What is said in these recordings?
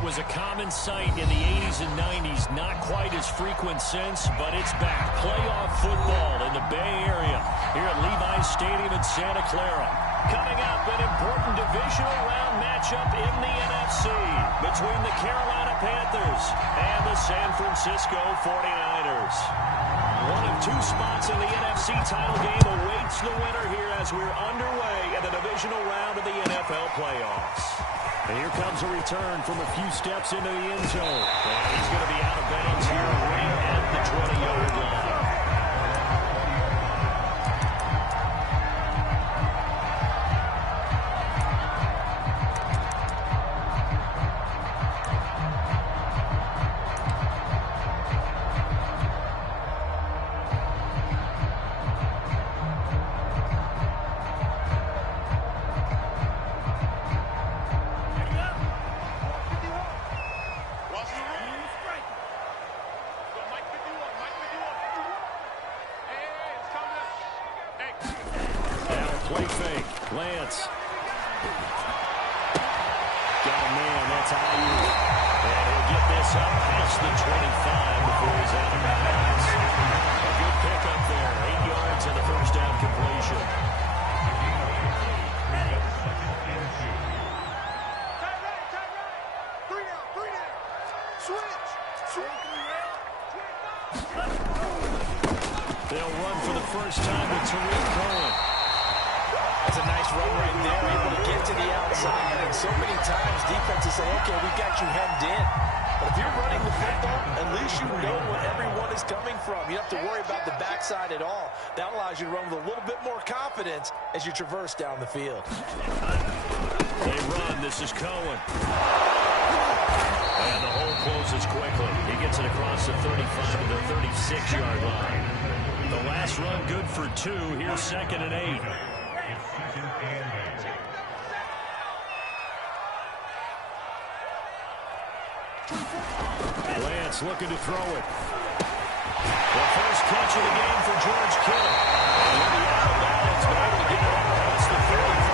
It was a common sight in the 80s and 90s, not quite as frequent since, but it's back. Playoff football in the Bay Area here at Levi's Stadium in Santa Clara. Coming up, an important divisional round matchup in the NFC between the Carolina Panthers and the San Francisco 49ers. One of two spots in the NFC title game awaits the winner here as we're underway in the divisional round of the NFL playoffs. And here comes a return from a few steps into the end zone. And he's going to be out of bounds here right at the 20-yard line. Play fake. Lance. Got a man. That's Ayuk. And he'll get this up past the 25 before he's out of bounds. A good pickup there. 8 yards and a first down completion. They'll run for the first time with Tariq Cohen. That's a nice run right there, able to get to the outside. And so many times defenses say, okay, we've got you hemmed in. But if you're running the football, at least you know where everyone is coming from. You don't have to worry about the backside at all. That allows you to run with a little bit more confidence as you traverse down the field. They run. This is Cohen. And the hole closes quickly. He gets it across the 35 to the 36-yard line. The last run good for 2. Here's 2nd and 8. Lance looking to throw it. The first catch of the game for George Kittle. And he'll be out of bounds, but able to get it across the 35.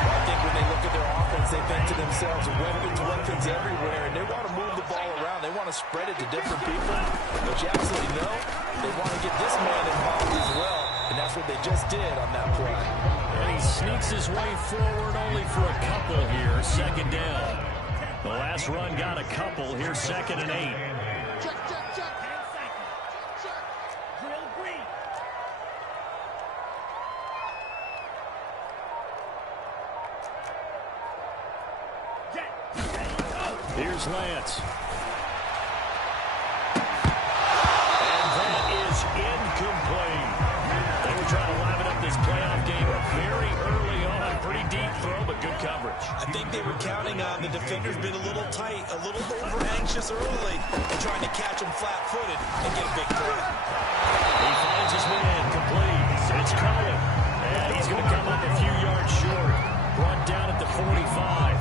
Well, I think when they look at their offense, they think to themselves, weapons everywhere, and they want to move the ball around. They want to spread it to different people. But you absolutely know they want to get this man involved as well, and that's what they just did on that play. And he sneaks his way forward only for a couple here. 2nd down. The last run got a couple. Here's 2nd and 8. Check. 10 seconds. Check. Drill green. Here's Lance. And that is incomplete. They were trying to liven up this playoff game very early on. Pretty deep throw, but good coverage. I think they were counting on the defenders being a little tight, a little over-anxious early, and trying to catch him flat-footed and get a big play. He finds his man complete. It's Cohen. And he's going to come up a few yards short. Brought down at the 45.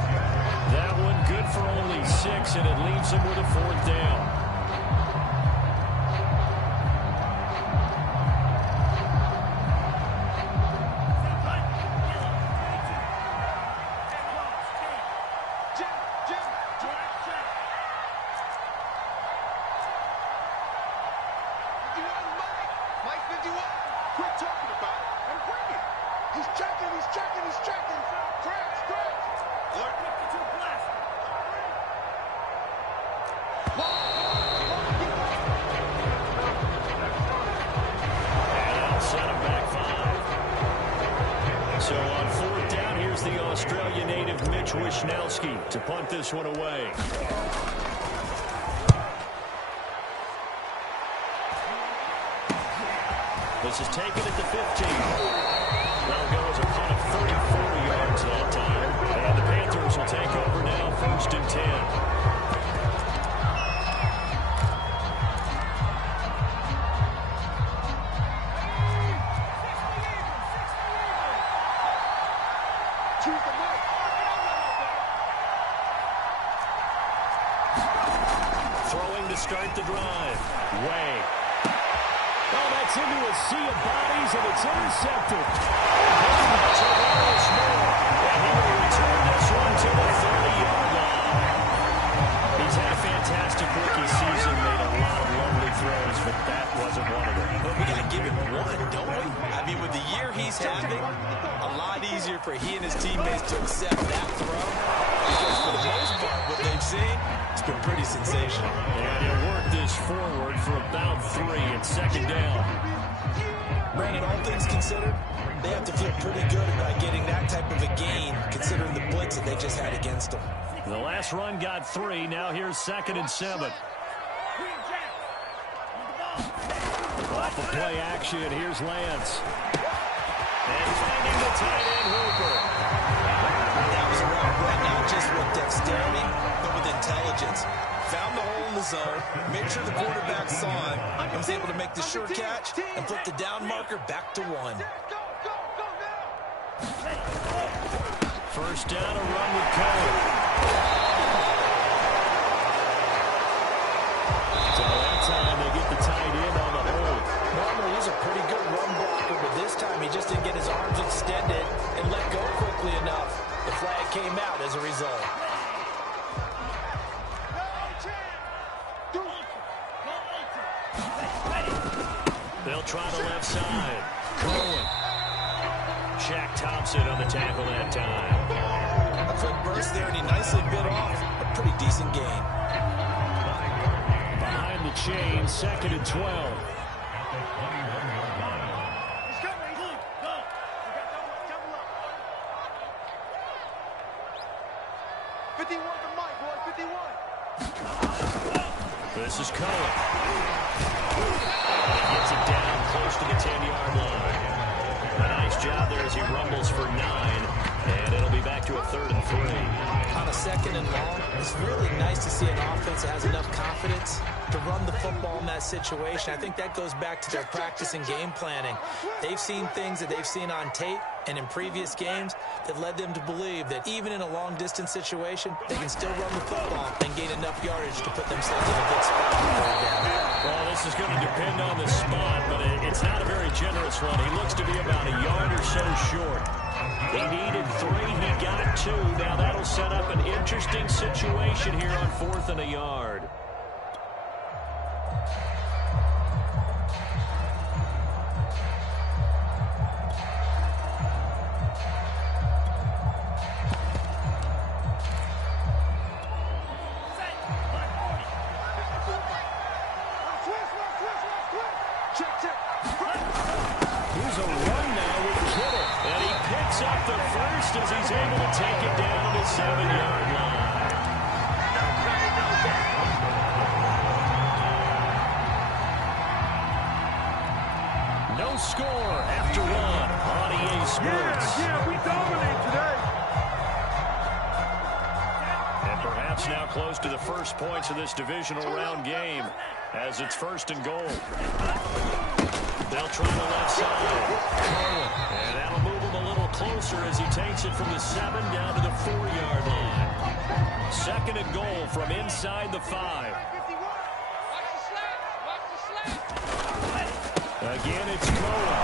That one good for only 6, and it leaves him with a 4th down. So on 4th down, here's the Australian native Mitch Wishnowsky to punt this one away. This is taken at the 15. That'll go as a punt of 34 yards that time. And the Panthers will take over now, 1st and 10. Throwing to start the drive. Way. Oh, that's into a sea of bodies, and it's intercepted. And he will return this one to the 30-yard line. easier for he and his teammates to accept that throw, because for the most part, what they've seen, it's been pretty sensational. And he'll work this forward for about 3 and second down. Brandon, all things considered, they have to feel pretty good about getting that type of a gain, considering the blitz that they just had against them. The last run got 3. Now here's 2nd and 7. Off of play action, here's Lance. And finding the tight end Hooper. That was a route run, not just with dexterity, but with intelligence. Found the hole in the zone, made sure the quarterback saw him, and was able to make the sure catch and flip the down marker back to 1. First down, a run with Cohen. So that time they get the tight end on the hold. Normally he's a pretty good run blocker, but this time he just didn't get his arms extended and let go quickly enough. The flag came out as a result. They'll try the left side. Cohen. Shaq Thompson on the tackle that time. A quick burst there, and he nicely bit off a pretty decent gain. Behind the chain, 2nd and 12. This is Cohen. He gets it down close to the 10-yard line. A nice job there as he rumbles for 9. And it'll be back to a 3rd and 3. On a 2nd and long, it's really nice to see an offense that has enough confidence to run the football in that situation. I think that goes back to their practice and game planning. They've seen things that they've seen on tape and in previous games that led them to believe that even in a long-distance situation, they can still run the football and gain enough yardage to put themselves in a good spot on 3rd down. Well, this is going to depend on the spot, but it's not a very generous one. He looks to be about a yard or so short. He needed 3. He got 2. Now that'll set up an interesting situation here on 4th and a yard. As he's able to take it down to the 7-yard line. No score after 1 on EA Sports. Yeah, we dominate today. And perhaps now close to the first points of this divisional round game as it's 1st and goal. They'll try the left side. And that'll move him a little closer as he takes it from the 7 down to the 4-yard line. 2nd and goal from inside the 5. Again, it's Cohen.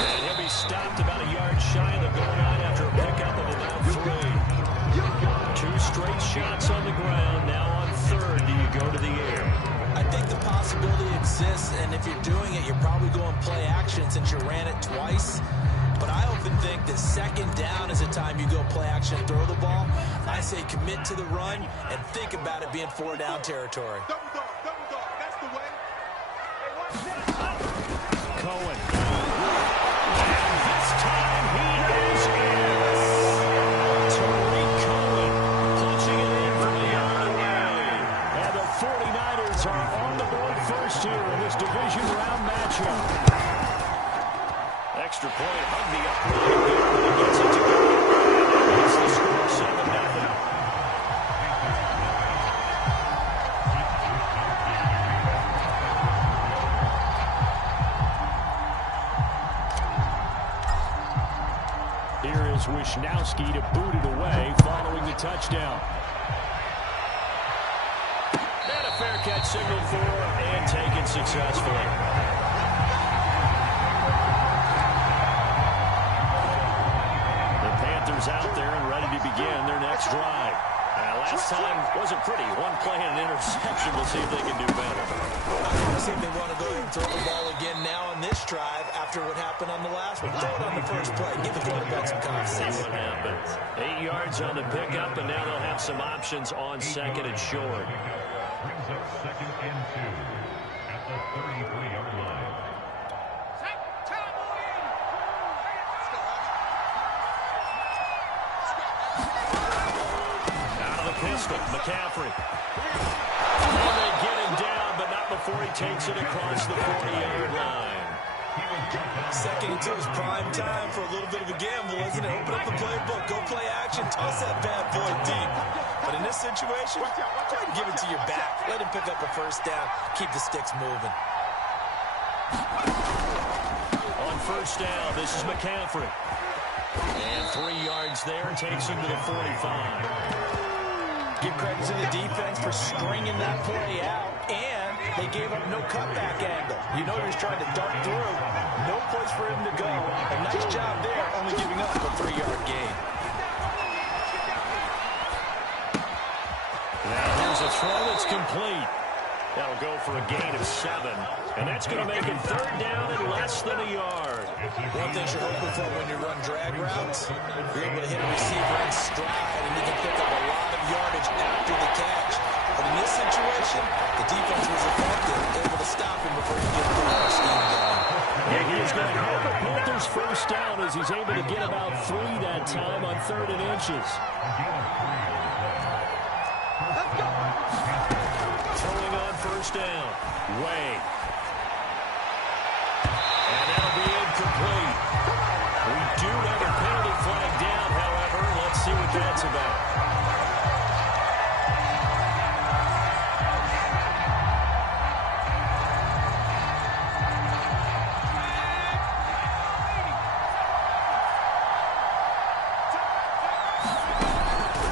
And he'll be stopped about a yard shy of the goal line after a pickup of about 3. 2 straight shots on the ground. Now on 3rd, do you go to the air? I think the possibility exists, and if you're doing it, you're probably going play action since you ran it twice. But I often think that 2nd down is the time you go play action and throw the ball. I say commit to the run and think about it being 4-down territory. Double dog, that's the way. Cohen. And this time he is in. Tariq Cohen punching it in from the other way. And the 49ers are on the board first here in this division round matchup. Extra point, hug the upright there, but he gets it to go. And that's the score, 7-0. Here is Wisnowski to boot it away following the touchdown. And a fair catch signaled for and taken successfully. Out there and ready to begin their next drive. Last time wasn't pretty. One play and an interception. We'll see if they can do better. I want to see if they want to go Throw the ball again now on this drive after what happened on the last one. Throw it on the first play. Give the quarterback some confidence. See what happens. 8 yards on the pickup, and now they'll have some options on second and short. Brings up second and 2 at the 33-yard line. Out of the pistol, McCaffrey. And they get him down, but not before he takes it across the 40-yard line. Second and 2 is prime time for a little bit of a gamble, isn't it? Open up the playbook, go play action, toss that bad boy deep. But in this situation, go ahead and give it to your back. Let him pick up a first down. Keep the sticks moving. On first down, this is McCaffrey. And 3 yards there, takes him to the 45. Give credit to the defense for stringing that play out, and they gave up no cutback angle. You know he was trying to dart through. No place for him to go. A nice job there, only giving up a 3-yard gain. Now here's a throw that's complete. That'll go for a gain of 7. And that's going to make it third down and less than a yard. One thing you're hoping for when you run drag routes, you're able to hit a receiver in stride, and you can pick up a lot of yardage after the catch. But in this situation, the defense was effective, able to stop him before he gets the whole scheme going. And he's going to have the Panthers first down as he's able to get about 3 that time on 3rd and inches. Throwing on first down. Way. And that'll be incomplete. We do have a penalty flag down, however. Let's see what that's about.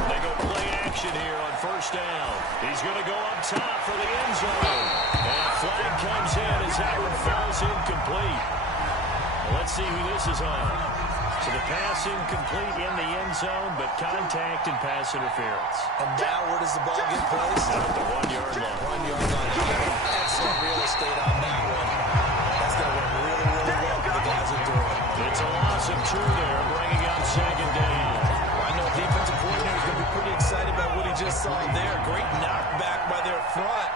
They go play action here on first down. He's going to go up top for the end zone. And a flag comes in as that one falls incomplete. Let's see who this is on. So the pass incomplete in the end zone, but contact and pass interference. And now where does the ball get placed? Out at the 1-yard line. 1 yard line. Excellent real estate on that one. That's going to work really, really well for the guys who threw it. It's a loss of 2 there, bringing up second down. I know defensive coordinator is going to be pretty excited about what he just saw there. Great knockback by their front.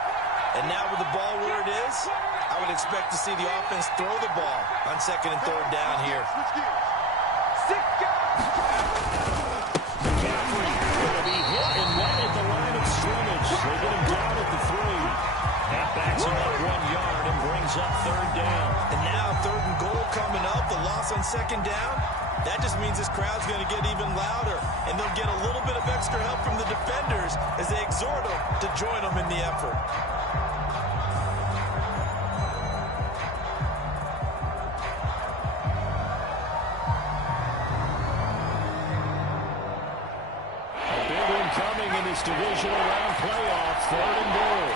And now with the ball where it is, I would expect to see the offense throw the ball on 2nd and 3rd down here. McCaffrey going to be hit and right at the line of scrimmage. They get him down at the 3. That backs him up 1 yard and brings up 3rd down. And now 3rd and goal coming up. The loss on 2nd down. That just means this crowd's going to get even louder. And they'll get a little bit of extra help from the defenders as they exhort them to join them in the effort. Coming in this divisional round playoff, 3rd and goal.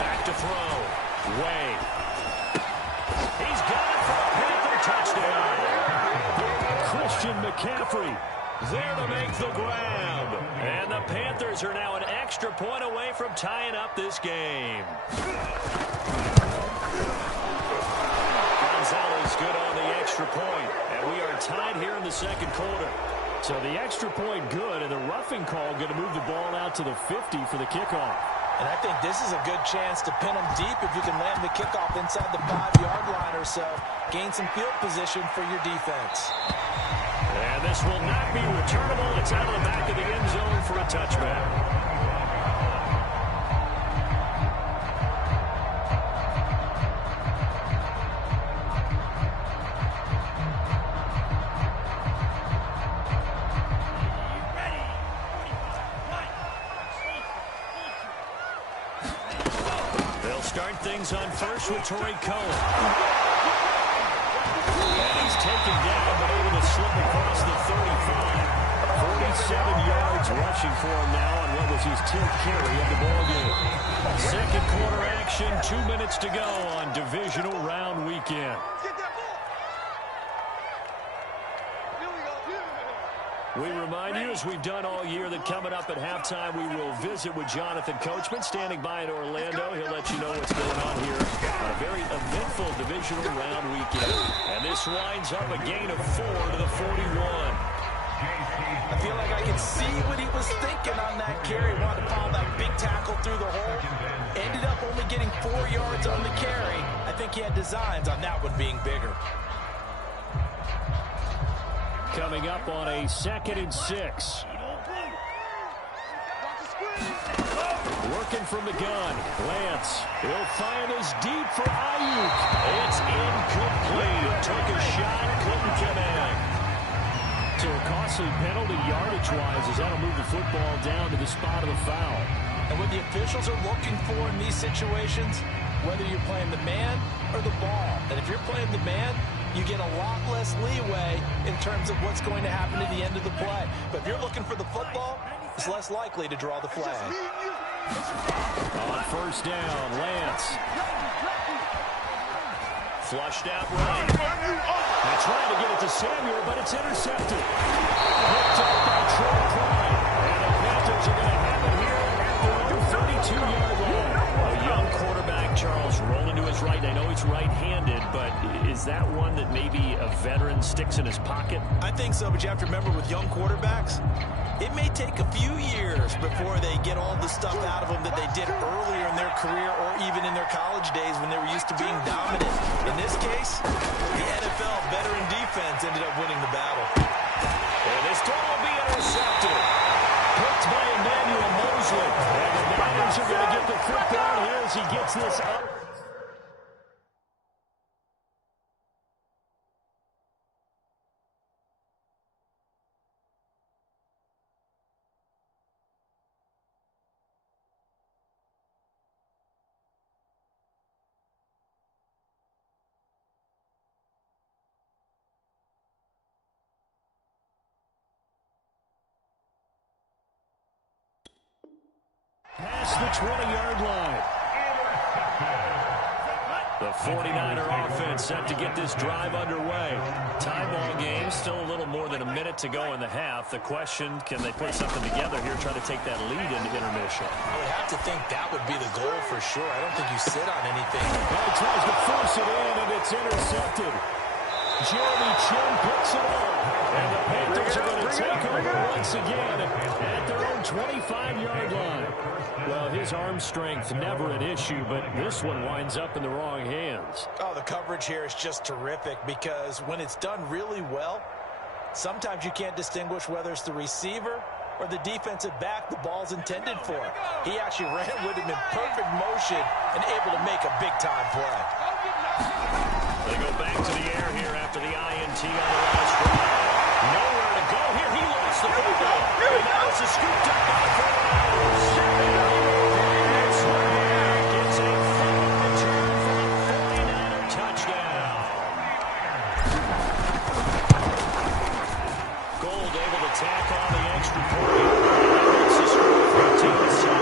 Back to throw. Way. He's got it for a Panther touchdown. Christian McCaffrey there to make the grab. And the Panthers are now an extra point away from tying up this game. Gonzalez good on the extra point. And we are tied here in the 2nd quarter. So the extra point good, and the roughing call going to move the ball out to the 50 for the kickoff. And I think this is a good chance to pin them deep if you can land the kickoff inside the 5-yard line or so. Gain some field position for your defense. And this will not be returnable. It's out of the back of the end zone for a touchback. Start things on first with Torrey Cohen. And he's taken down, but able to slip across the 35. 47 yards rushing for him now on what was his 10th carry of the ballgame. 2nd quarter action, 2 minutes to go on divisional round weekend. We remind you, as we've done all year, that coming up at halftime, we will visit with Jonathan Coachman, standing by in Orlando. He'll let you know what's going on here on a very eventful divisional round weekend. And this winds up a gain of 4 to the 41. I feel like I can see what he was thinking on that carry. Wanted to follow that big tackle through the hole. Ended up only getting 4 yards on the carry. I think he had designs on that one being bigger. Coming up on a 2nd and 6. Working from the gun. Lance. He'll fire this deep for Ayuk. It's incomplete. Took a shot. Couldn't connect. So a costly penalty yardage-wise as that'll move the football down to the spot of the foul. And what the officials are looking for in these situations, whether you're playing the man or the ball. And if you're playing the man, you get a lot less leeway in terms of what's going to happen at the end of the play. But if you're looking for the football, it's less likely to draw the flag. On 1st down, Lance. Flushed out right. They're trying to get it to Samuel, but it's intercepted. Picked up by Troy Prime. And the Panthers are going to have it here at their own 32-yard line. A young quarterback, Charles, rolling to his right. I know he's right-handed, but is that one that maybe a veteran sticks in his pocket? I think so, but you have to remember with young quarterbacks, it may take a few years before they get all the stuff out of them that they did earlier in their career or even in their college days when they were used to being dominant. In this case, the NFL veteran defense ended up winning the battle. And this throw will be intercepted. Picked by Emmanuel Mosley. And the Niners are going to get the football here as he gets this up. Past the 20-yard line. The 49er offense set to get this drive underway. Tie ball game, still a little more than a minute to go in the half. The question, can they put something together here, try to take that lead into intermission? I would have to think that would be the goal for sure. I don't think you sit on anything. Well, he tries to force it in, and it's intercepted. Jeremy Chin picks it up. And the Panthers are going to take over once again at their own 25-yard line. Well, his arm strength never an issue, but this one winds up in the wrong hands. Oh, the coverage here is just terrific because when it's done really well, sometimes you can't distinguish whether it's the receiver or the defensive back the ball's intended for. He actually ran with him in perfect motion and able to make a big-time play. They go back to the air here after the INT on the last drive. Nowhere to go here. He lost the football. And now it's a scooped up by the 49ers. It's back. It's a fumble return for a 49er touchdown. Gold able to tack on the extra point. And makes the score 14-7.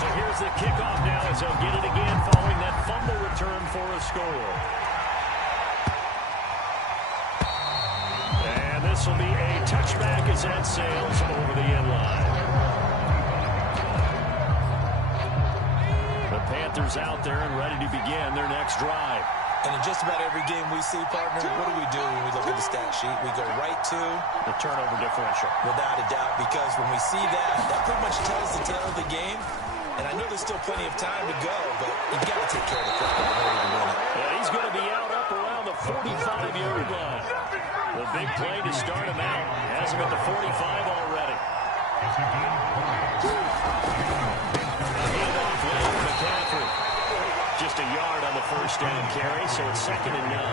So here's the kickoff now as they'll get it again following that fumble return for a score. And this will be a touchback as that sails over the end line. The Panthers out there and ready to begin their next drive. And in just about every game we see, partner, what do when we look at the stat sheet? We go right to the turnover differential. Without a doubt, because when we see that, that pretty much tells the tale of the game. And I know there's still plenty of time to go, but you've got to take care of the football in order to win it. Yeah, he's going to be out up around the 45-yard line. The big play to start him out. Has him at the 45 already. Handoff late to McCaffrey. Just a yard on the first down carry, so it's 2nd and 9.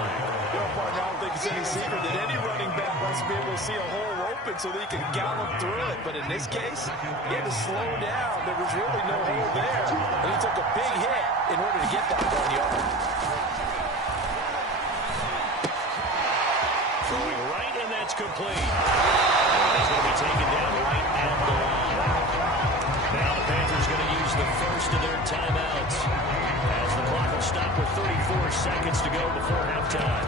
Well, partner, I don't think it's any secret that any running back wants to be able to see a hole open so that he can gallop through it. But in this case, he had to slow down. There was really no hole there. And he took a big hit in order to get that 1 yard. Throwing right, and that's complete. And he's going to be taken down right at the line. Now the Panthers going to use the first of their timeouts as the clock will stop with 34 seconds to go before halftime.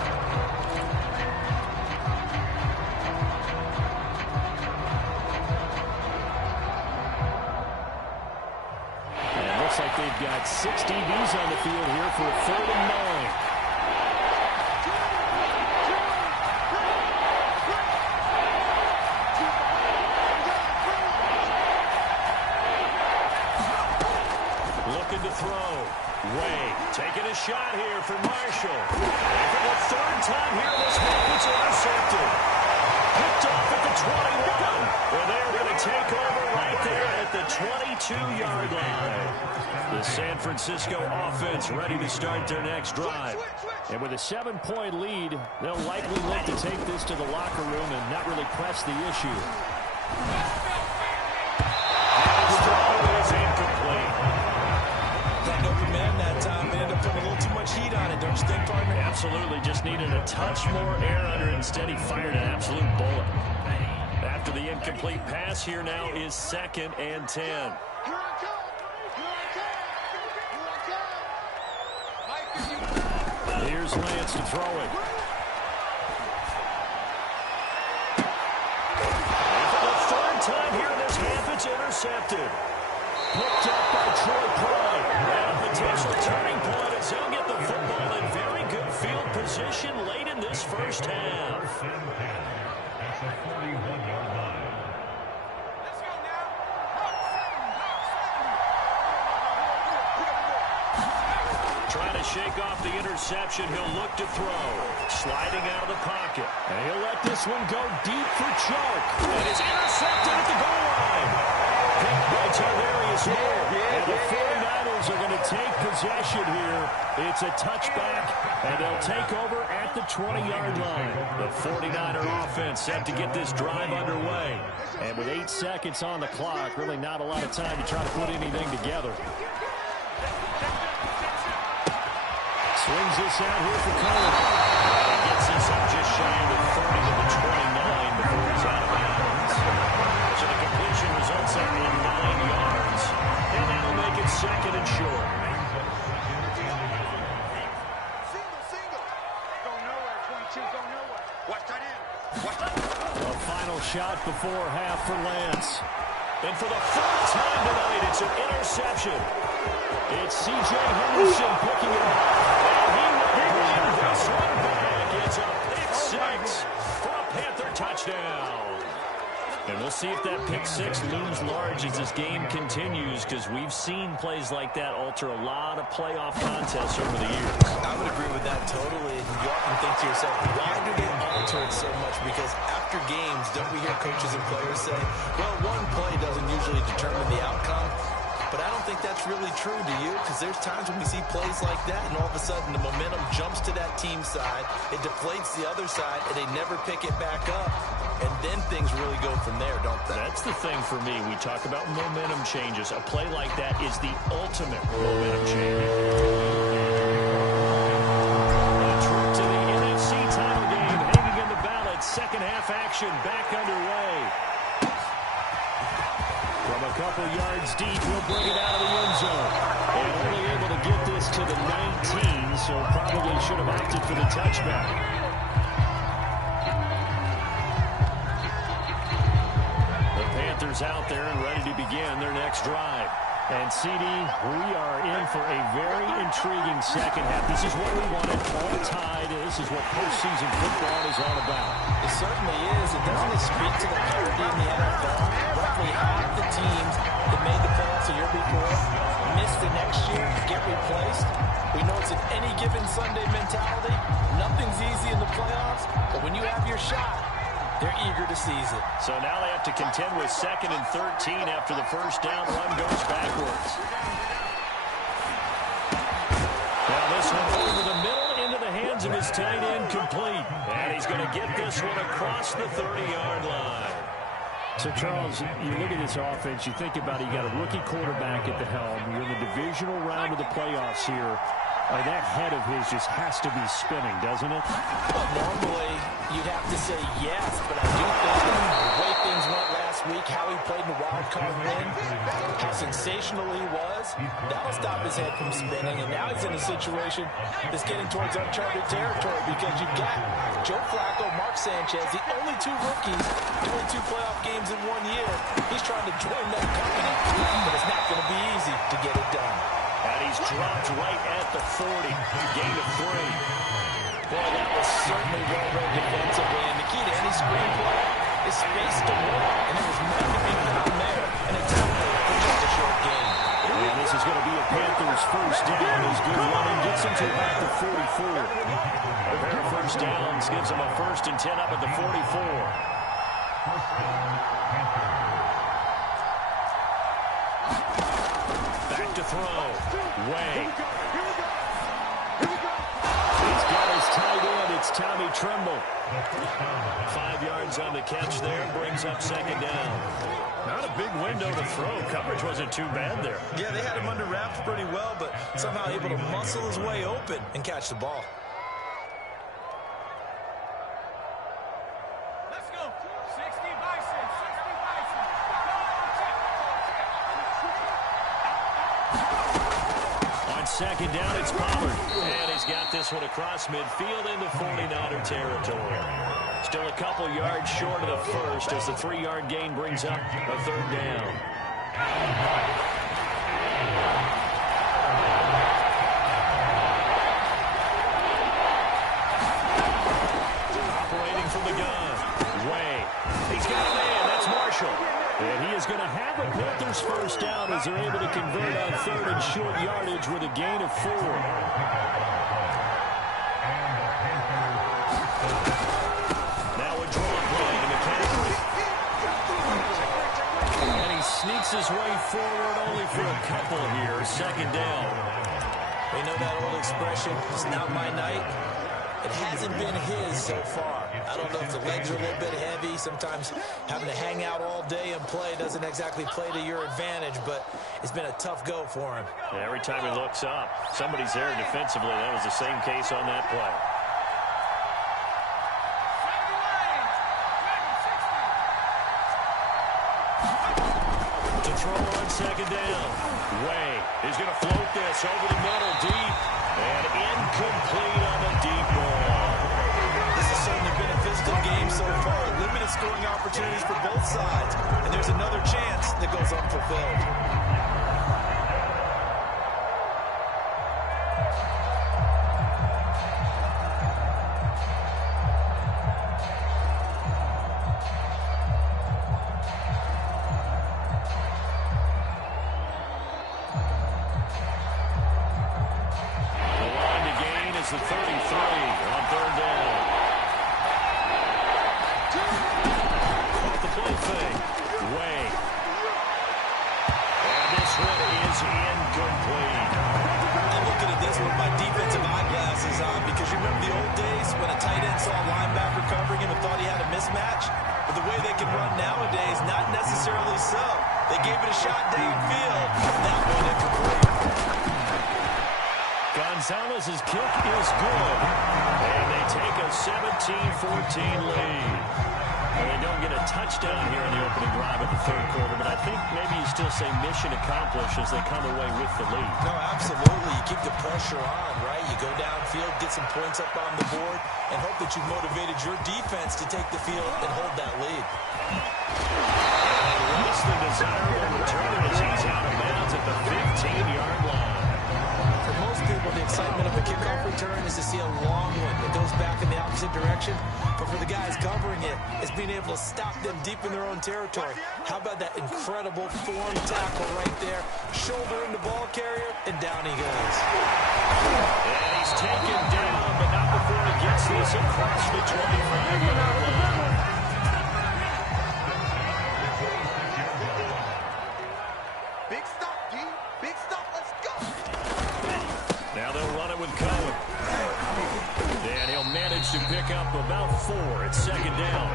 they've got 6 DBs on the field here for a 3rd and 9. Looking to throw. Way taking a shot here for Marshall. And for the 3rd time here this week, it's intercepted. Picked off at the 21. Well, they're going to take over right there at the 22-yard line. The San Francisco offense ready to start their next drive. And with a 7-point lead, they'll likely look to take this to the locker room and not really press the issue. And his throw is incomplete. Got open man that time. They ended up putting a little too much heat on it, don't you think, partner? Absolutely. Just needed a touch more air under it. Instead, he fired an absolute bullet. After the incomplete pass, here now is 2nd and 10. Here's Lance to throw it. And for the 3rd time here in this half, it's intercepted. Picked up by Troy Pride. And a potential turning point as they'll get the football in very good field position late in this first half. That's a 41-yard line. Trying to shake off the interception. He'll look to throw. Sliding out of the pocket. And he'll let this one go deep for Chark. And it's intercepted at the goal line. Picked by Tarvarius Moore. And the 49ers are going to take possession here. It's a touchback, and they'll take over at the 20-yard line. The 49er offense set to get this drive underway. And with 8 seconds on the clock, really not a lot of time to try to put anything together. Swings this out here for Cohen. Gets this up just shy of the 30 to the 29 before he's out of bounds. So the completion results in 9 yards. And that'll make it 2nd and short. Single. Go nowhere, 22, go nowhere. Watch that in. Watch that. A final shot before half for Lance. And for the 4th time tonight, it's an interception. It's C.J. Henderson picking it up. And he will win this one back. It's a pick 6 for a Panther touchdown. And we'll see if that pick 6 looms large as this game continues, because we've seen plays like that alter a lot of playoff contests over the years. I would agree with that totally. You often think to yourself, why do they alter it so much? Because after games, don't we hear coaches and players say, well, one play doesn't usually determine the outcome? But I don't think that's really true, do you? Because there's times when we see plays like that, and all of a sudden the momentum jumps to that team side, it deflates the other side, and they never pick it back up. And then things really go from there, don't they? That's the thing for me. We talk about momentum changes. A play like that is the ultimate momentum change. A trip to the NFC title game hanging in the balance. Second half action back underway. From a couple yards deep, he'll bring it out of the end zone. And only able to get this to the 19, so probably should have opted for the touchback. Panthers out there and ready to begin their next drive. And, CD, we are in for a very intriguing second half. This is what we wanted, all tied. This is what postseason football is all about. It certainly is. It doesn't speak to the parity in the NFL. Roughly half the teams that made the playoffs the year before miss the next year, get replaced. We know it's an any given Sunday mentality. Nothing's easy in the playoffs, but when you have your shot, they're eager to seize it. So now they have to contend with 2nd and 13 after the first down run goes backwards. Now this one over the middle into the hands of his tight end, complete. And he's going to get this one across the 30-yard line. So, Charles, you look at this offense, you think about it, you got a rookie quarterback at the helm. You're in the divisional round of the playoffs here. That head of his just has to be spinning, doesn't it? Well, normally, you'd have to say yes, but I do think the way things went last week, how he played in the wild card win, how sensational he was, that'll stop his head from spinning, and now he's in a situation that's getting towards uncharted territory because you've got Joe Flacco, Mark Sanchez, the only 2 rookies doing 2 playoff games in 1 year. He's trying to join that company, but it's not going to be easy to get it done. he's dropped right at the 40. Gain of 3. Boy, that was certainly well read defensively. And the key to any screenplay is space to work. And there was none to be found there. And a tackle for just a short gain. And this is going to be a Panthers first down. His good running gets him to about the 44. A pair of first downs gives him a 1st and 10 up at the 44. Back to throw. Way. He's got his tight end. It's Tommy Tremble. 5 yards on the catch there. Brings up 2nd down. Not a big window to throw. Coverage wasn't too bad there. Yeah, they had him under wraps pretty well, but somehow able to muscle his way open and catch the ball. Let's go. 60 Bison. 60 Bison. On 2nd down, it's Pollard. And he's got this one across midfield into 49er territory. Still a couple yards short of the 1st as the 3-yard gain brings up a 3rd down. Operating from the gun. Way. He's got a man. That's Marshall. And he is going to have a Panthers first down as they're able to convert on 3rd and short yardage with a gain of 4. Sneaks his way forward only for a couple here. 2nd down. We know that old expression, it's not my night. It hasn't been his so far. I don't know if the legs are a little bit heavy. Sometimes having to hang out all day and play doesn't exactly play to your advantage, but it's been a tough go for him. Yeah, every time he looks up, somebody's there defensively. That was the same case on that play. Throw on 2nd down. Way. He's going to float this over the middle deep. And incomplete on the deep ball. This has certainly been a physical game so far. Limited scoring opportunities for both sides. And there's another chance that goes unfulfilled. The 33 on 3rd down. Caught the play fake. Way. And this one is incomplete. I'm looking at this with my defensive eyeglasses on because you remember the old days when a tight end saw a linebacker covering him and thought he had a mismatch? But the way they can run nowadays, not necessarily so. They gave it a shot downfield. That one incomplete. Gonzalez's kick is good. And they take a 17-14 lead. And they don't get a touchdown here in the opening drive of the 3rd quarter, but I think maybe you still say mission accomplished as they come away with the lead. No, absolutely. You keep the pressure on, right? You go downfield, get some points up on the board, and hope that you've motivated your defense to take the field and hold that lead. And less than desirable return as he's out of bounds at the 15-yard line. For most people, the excitement of a kickoff return is to see a long one that goes back in the opposite direction. But for the guys covering it, it's being able to stop them deep in their own territory. How about that incredible form tackle right there? Shoulder in the ball carrier, and down he goes. And he's taken down, but not before he gets this across the 25-yard line. Big stop, D. Big stop. Let's go. Now they'll run it with Cohen. And he'll manage to pick up about 4 at 2nd down.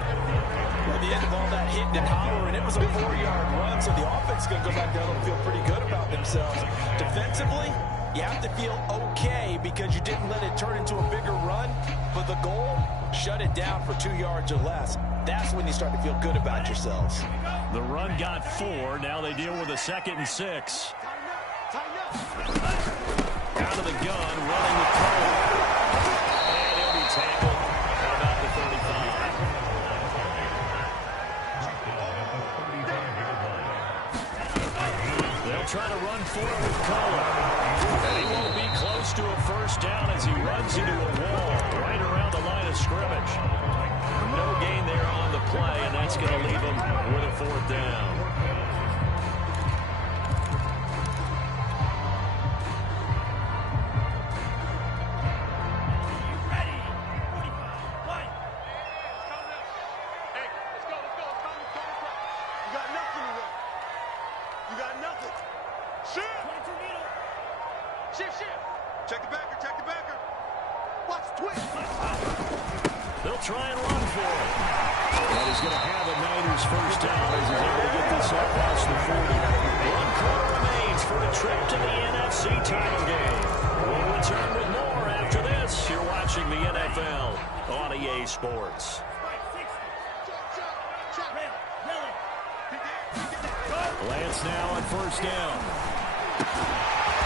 At the end of all that hitting and hollering, it was a 4-yard run, so the offense is going to go back down and feel pretty good about themselves. Defensively, you have to feel okay because you didn't let it turn into a bigger run, but the goal, shut it down for 2 yards or less. That's when you start to feel good about yourselves. The run got 4. Now they deal with a 2nd and 6. Out of the gun, running with Cohen. And he'll be tackled at about the 35. They'll try to run for it with Cohen. And he won't be close to a first down as he runs into a wall right around the line of scrimmage. No gain there on the play, and that's going to leave him with a fourth down. Check the backer. Watch twist. They'll try and run for it. And he's going to have a Niners first down as he's able to get this up past the 40. 1 quarter remains for a trip to the NFC title game. We'll return with more after this. You're watching the NFL on EA Sports. Lance now on first down.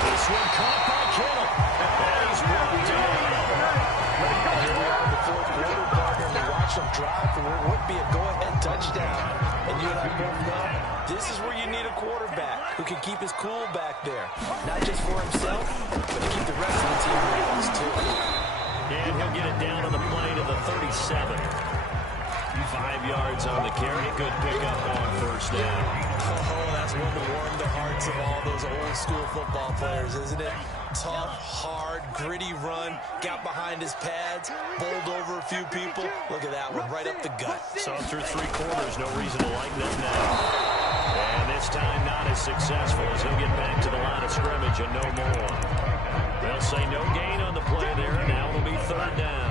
This one caught by Kittle. And he's brought down. Here we are in the fourth quarter, partner. We watch them drive for what would be a go-ahead touchdown. And you and I both know this is where you need a quarterback who can keep his cool back there. Not just for himself, but to keep the rest of the team relaxed, too. And he'll get it down to the plane of the 37. 5 yards on the carry. Good pickup on first down. Oh, that's one to warm the hearts of all those old school football players, isn't it? Tough, hard, gritty run. Got behind his pads, bowled over a few people. Look at that one, right up the gut. Saw through 3 quarters. No reason to lighten up now. And this time not as successful as he'll get back to the line of scrimmage and no more. They'll say no gain on the play there. Now it'll be third down.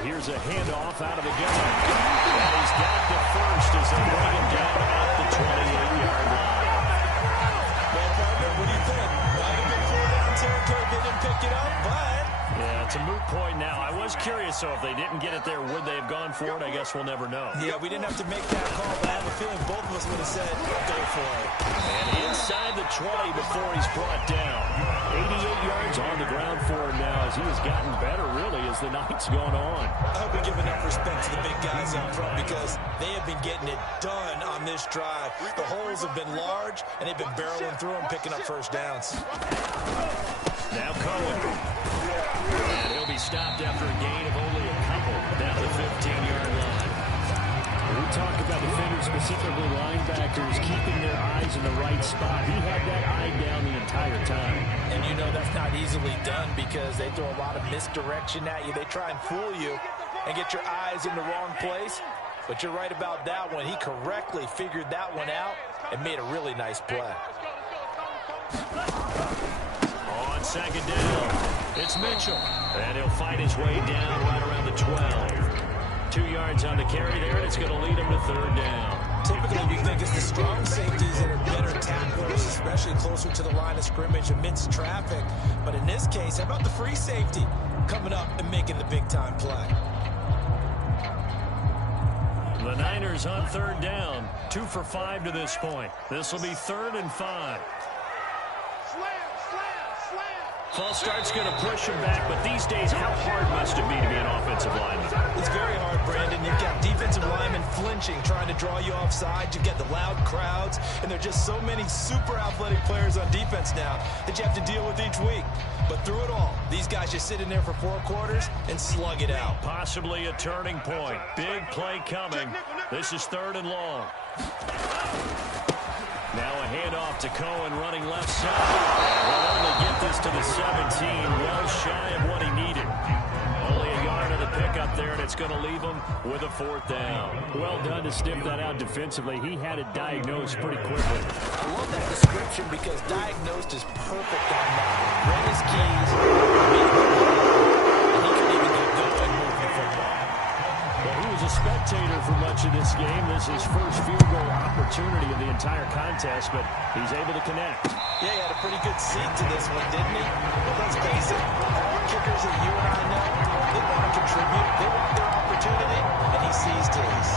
Here's a handoff out of the gun. And he's got the first as they bring him down at the 28-yard line. Well, partner, what do you think? Might have been 4-down territory. They didn't pick it up, but... Yeah, it's a moot point now. I was curious, so if they didn't get it there, would they have gone for it? I guess we'll never know. Yeah, we didn't have to make that call, but I have a feeling both of us would have said, go for it. And inside the 20 before he's brought down. 88 yards on the ground for him now as he has gotten better, really, as the night's gone on. I hope we give enough respect to the big guys up front because they have been getting it done on this drive. The holes have been large, and they've been barreling through them, picking up first downs. Now Cohen. And he'll be stopped after a gain of only a couple down to the 15-yard line. We talk about defenders, specifically linebackers, keeping their eyes in the right spot. He had that eye down the entire time. And you know that's not easily done because they throw a lot of misdirection at you. They try and fool you and get your eyes in the wrong place. But you're right about that one. He correctly figured that one out and made a really nice play. On second down, it's Mitchell. And he'll fight his way down right around the 12. 2 yards on the carry there, and it's going to lead him to third down. Typically, you think it's the strong safeties that are better tacklers, especially closer to the line of scrimmage amidst traffic. But in this case, how about the free safety coming up and making the big-time play? The Niners on third down, 2 for 5 to this point. This will be 3rd and 5. False start's going to push him back, but these days, how hard must it be to be an offensive lineman? It's very hard, Brandon. You've got defensive linemen flinching, trying to draw you offside. You get the loud crowds, and there are just so many super athletic players on defense now that you have to deal with each week. But through it all, these guys just sit in there for 4 quarters and slug it out. Possibly a turning point. Big play coming. This is 3rd and long. Now a handoff to Cohen running left side. Will only get this to the 17, well shy of what he needed. Only a yard of the pickup there, and it's going to leave him with a 4th down. Well done to sniff that out defensively. He had it diagnosed pretty quickly. I love that description because diagnosed is perfect on that. Read his keys, and he could even get going moving the football. Well, he was a spectator for much of this game. This is his first field goal opportunity of the entire contest, but he's able to connect. Yeah, he had a pretty good seat to this one, didn't he? But let's face it, all kickers that you and I know, they want to contribute. They want their opportunity, and he seized his.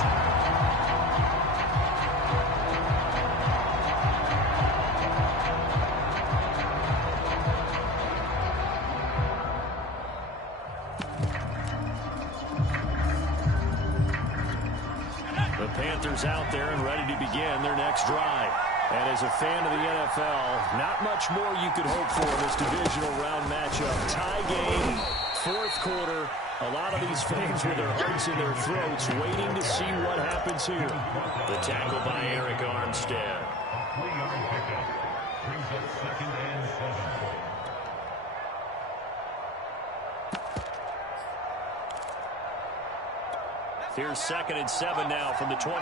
Panthers out there and ready to begin their next drive. And as a fan of the NFL, not much more you could hope for in this divisional round matchup. Tie game, fourth quarter. A lot of these fans with their hearts in their throats waiting to see what happens here. The tackle by Eric Armstead. A 3-yard pickup brings up 2nd and 7. Here's 2nd and 7 now from the 28.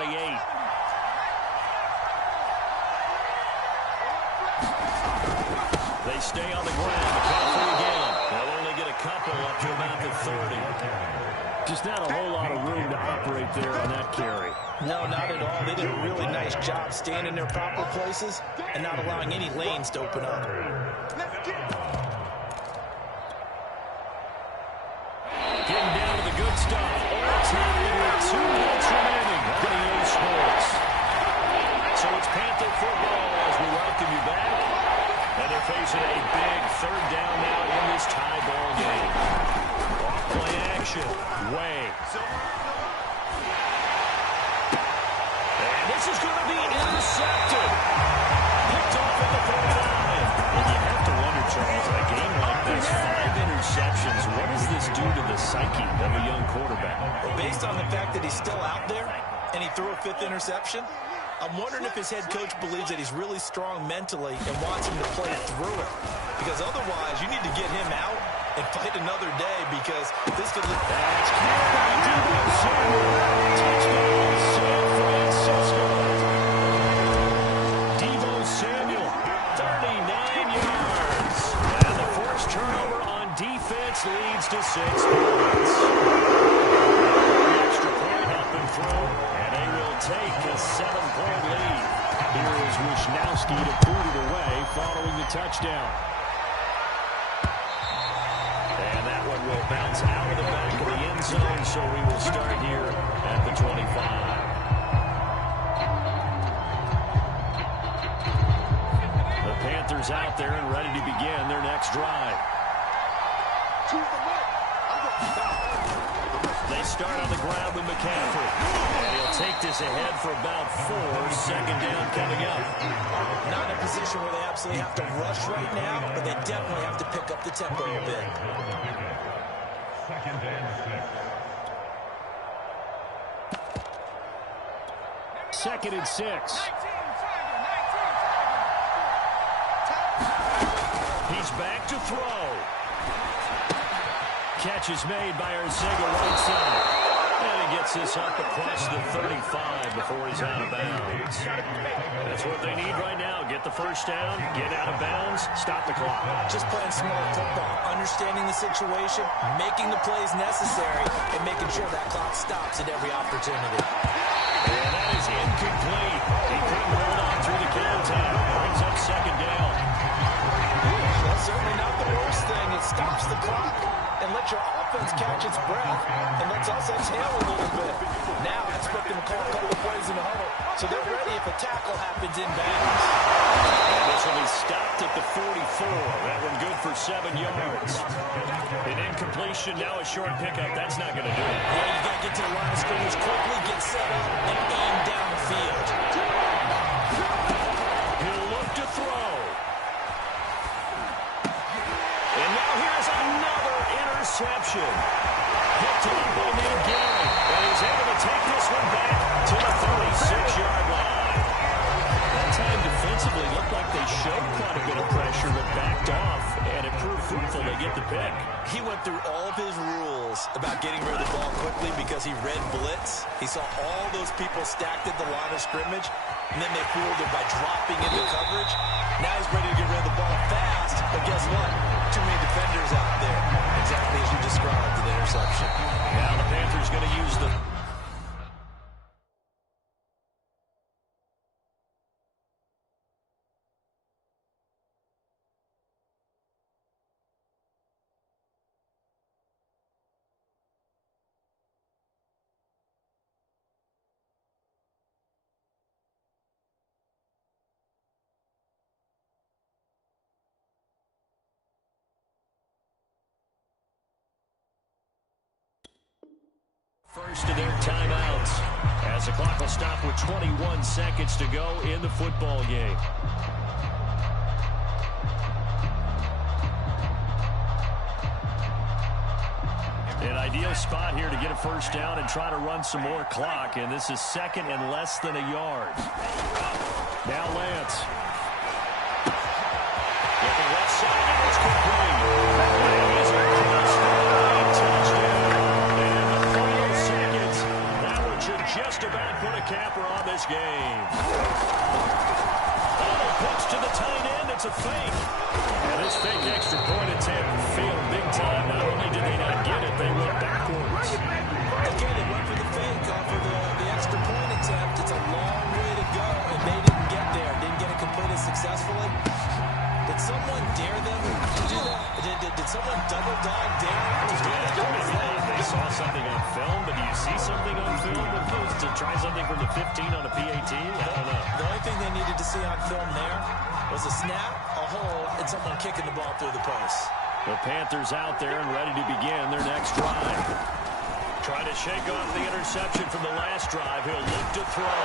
They stay on the ground. McCaffrey again. They'll only get a couple up to about the 30. Just not a whole lot of room to operate there on that carry. No, not at all. They did a really nice job staying in their proper places and not allowing any lanes to open up. Getting down to the good stuff. All time with 2 minutes remaining on EA Sports. So it's Panther football as we welcome you back. And they're facing a big 3rd down now in this tie ball game. Off play action. Way. And this is going to be intercepted. Picked off at the 49. And you have to wonder, Charles, in a game like this, 5 interceptions, what does this do to the psyche of a young quarterback? Well, based on the fact that he's still out there and he threw a 5th interception, I'm wondering if his head coach believes that he's really strong mentally and wants him to play through it. Because otherwise, you need to get him out and fight another day because this could look bad. Touchdown, San Francisco. Deebo Samuel, 39 yards. And the forced turnover on defense leads to 6 points. Extra point up and through, and they will take a 7-point lead. Here is Wishnowski to boot it away following the touchdown. And that one will bounce out of the back of the end zone, so we will start here at the 25. The Panthers out there and ready to begin their next drive. They start on the ground with McCaffrey. And he'll take this ahead for about 4. 2nd down coming up. Not in a position where they absolutely have to rush right now, but they definitely have to pick up the tempo a bit. 2nd and 6. 2nd and 6. He's back to throw. Catch is made by Arcega right side. And he gets this up across the 35 before he's out of bounds. That's what they need right now. Get the first down, get out of bounds, stop the clock. Just playing smart football, understanding the situation, making the plays necessary, and making sure that clock stops at every opportunity. And that is incomplete. He couldn't hold on through the countdown. Brings up 2nd down. That's certainly not the worst thing. It stops the clock and lets your offense catch its breath and lets us exhale a little bit. Now I expect them to call a couple of plays in the huddle, so they're ready if a tackle happens in bounds. And this will be stopped at the 44. That one good for 7 yards. An incompletion, now a short pickup. That's not going to do it. Yeah, you got to get to the line of scrimmage quickly, get set up, and aim down the field. He'll look to throw. And now here's another interception. Picked up by Nate Gary. And he's able to take this one back to the 36-yard line. That time defensively looked like they showed quite a bit of pressure but backed off, and it proved fruitful. They get the pick. He went through all of his rules about getting rid of the ball quickly because he read blitz. He saw all those people stacked at the line of scrimmage, and then they fooled him by dropping into coverage. Now he's ready to get rid of the ball fast, but guess what? Too many defenders out there. Exactly as you described, the interception. Now the Panthers going to use the... first of their timeouts as the clock will stop with 21 seconds to go in the football game. An ideal spot here to get a first down and try to run some more clock, and this is second and less than a yard. Now Lance. Looking left side, and it's complete. And he's across the line, touchdown. And the final seconds, that one should just about put a capper on this game. Oh, pitch to the tight end, it's a fake. And this fake extra point attempt failed big time. Not only did they not get it, they went backwards. Again, it went for the fake off of the extra point attempt. It's a long way to go, and they didn't get there. Didn't get it completed successfully. Did someone dare them to do that? Did someone double dog dare them to do that? Maybe they saw something on film, but do you see something on film with those to try something from the 15 on a PAT? I don't know. The only thing they needed to see on film there was a snap, a hold, and someone kicking the ball through the post. The Panthers out there and ready to begin their next drive. Trying to shake off the interception from the last drive. He'll look to throw.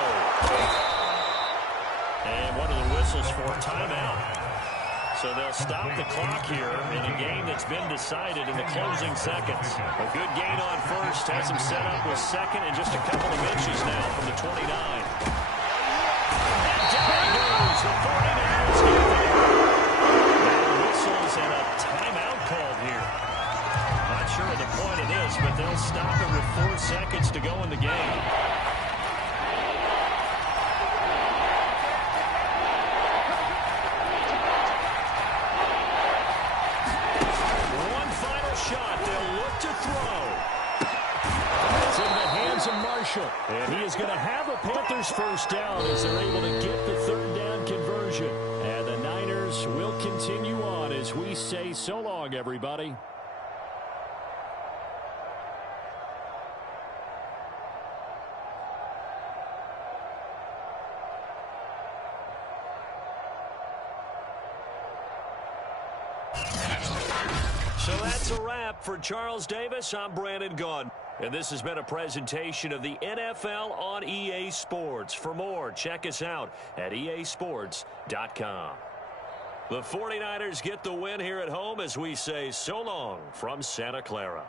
And one of the whistles for timeout. So they'll stop the clock here in a game that's been decided in the closing seconds. A good gain on first. Has him set up with second and just a couple of inches now from the 29. And down he goes. The 49ers get there. Now whistles and a timeout called here. Not sure of the point of this, but they'll stop it with 4 seconds to go in the game. And he is going to have a Panthers first down as they're able to get the third down conversion. And the Niners will continue on as we say so long, everybody. So that's a wrap for Charles Davis. I'm Brandon Gunn. And this has been a presentation of the NFL on EA Sports. For more, check us out at easports.com. The 49ers get the win here at home as we say so long from Santa Clara.